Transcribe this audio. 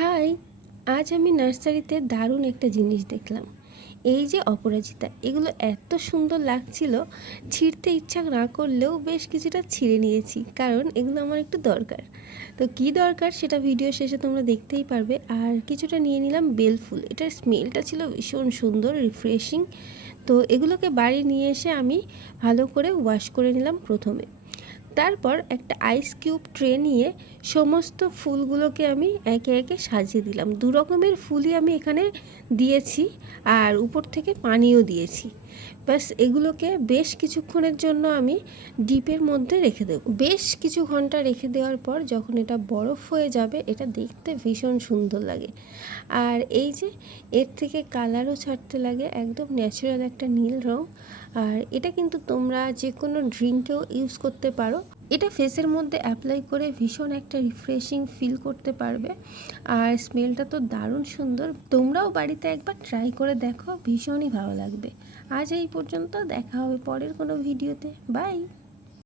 High, আজ আমি নার্সারিতে দারুণ একটা জিনিস দেখলাম। এই যে অপরাজিতা, এগুলো এত সুন্দর লাগছিল, ছিঁড়তে ইচ্ছা না করলেও বেশ কিছুটা ছিঁড়ে নিয়েছি, কারণ এগুলো আমার একটু দরকার। তো কি দরকার সেটা ভিডিও শেষে তোমরা দেখতেই পারবে। আর কিছুটা নিয়ে নিলাম বেল ফুল, এটার স্মেলটা ছিল ভীষণ সুন্দর, রিফ্রেশিং। তো এগুলোকে বাড়ি নিয়ে এসে আমি ভালো করে ওয়াশ করে নিলাম প্রথমে। তারপর একটা আইস কিউব ট্রে নিয়ে সমস্ত ফুলগুলোকে আমি একে একে সাজিয়ে দিলাম। দু রকমের ফুলই আমি এখানে দিয়েছি, আর উপর থেকে পানিও দিয়েছি। ব্যাস এগুলোকে বেশ কিছুক্ষণের জন্য আমি ডিপের মধ্যে রেখে দেব। বেশ কিছু ঘন্টা রেখে দেওয়ার পর যখন এটা বরফ হয়ে যাবে, এটা দেখতে ভীষণ সুন্দর লাগে। আর এই যে এর থেকে কালারও ছাড়তে লাগে, একদম ন্যাচারাল একটা নীল রং। আর এটা কিন্তু তোমরা যে কোনো ড্রিঙ্কেও ইউজ করতে পারো। এটা ফেসের মধ্যে অ্যাপ্লাই করে ভীষণ একটা রিফ্রেশিং ফিল করতে পারবে। আর স্মেলটা তো দারুণ সুন্দর, তোমরাও বাড়িতে একবার ট্রাই করে দেখো, ভীষণই ভালো লাগবে। আজ এই পর্যন্ত, দেখা হবে পরের কোনো ভিডিওতে। বাই।